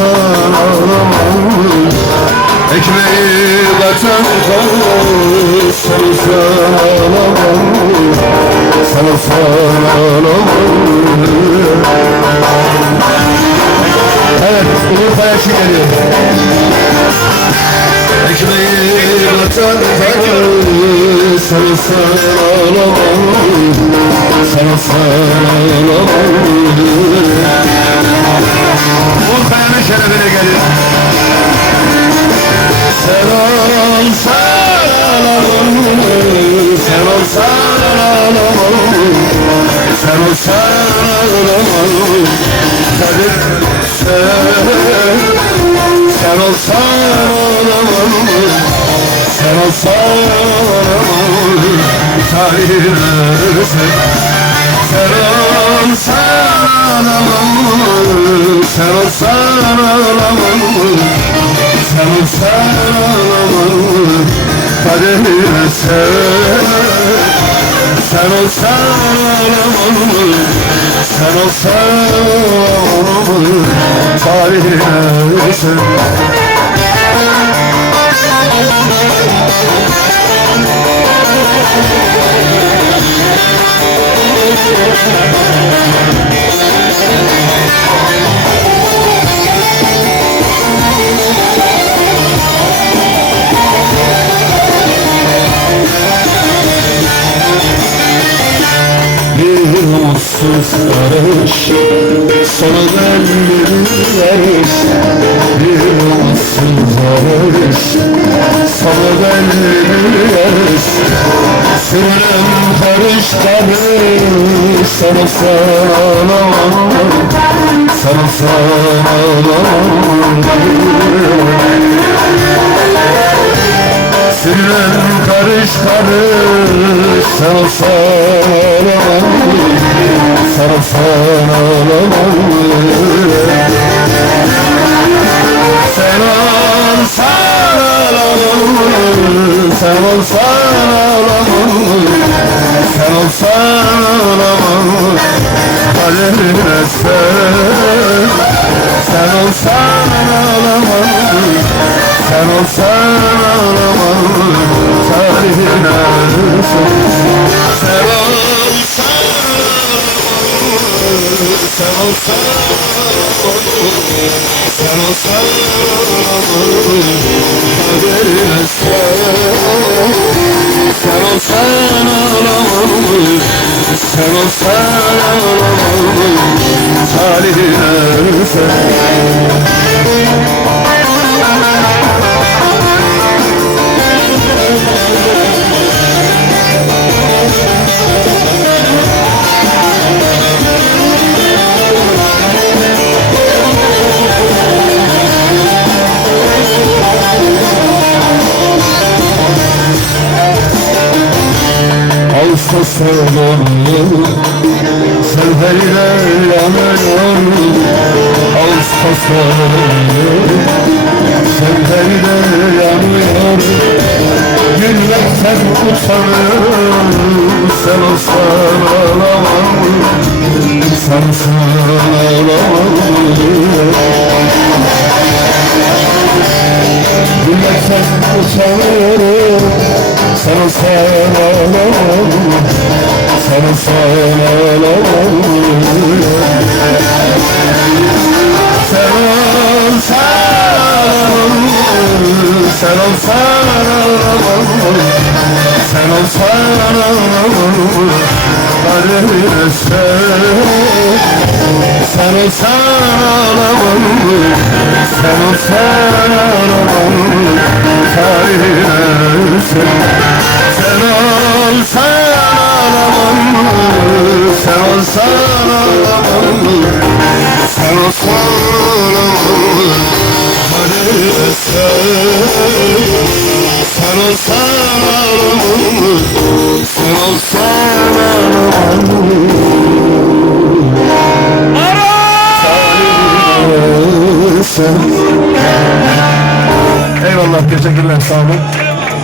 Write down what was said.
ağlamam Ekmeği katan kalır Sen ağlamam Sen olsan ağlamam Evet, Uğur Payaşı geliyor Ekmeği katan kalır Sen olsan ağlamam Sen olsan ağlamam sen olsan Kadir sen, sen olsan sen olsan tarihine sen. Sen olsan sen olsan sen olsan kaderine sen. Sen olsan ağlamam, sen olsan ağlamam, tarihine sen. mutsuz barış Sana benleri varış Bir mutsuz barış Sana benleri varış Sürem karış karış Sana sağlamam Sana sağlamam karış Sana sağlamam Sana sağlamam Sen olsan ağlamam Sen olsan ağlamam Sen sen olsan ağlamam Sen olsan Kaderine sen Sen olsan ağlamam Sen olsan ağlamam Talihine Sonu Sevdayla yanıyor Ağustos sonu Sevdayla yanıyor Gülmekten utanır Sen olsan ağlamam Sen olsan ağlamam Gülmekten utanır Sen olsan ağlamam Olsan ağlamam Sen olsan Sen olsan Sen olsan Kaderine sen olsan ağlamam Sen olsan ağlamam Tarihine Sen Muchas gracias, Pablo.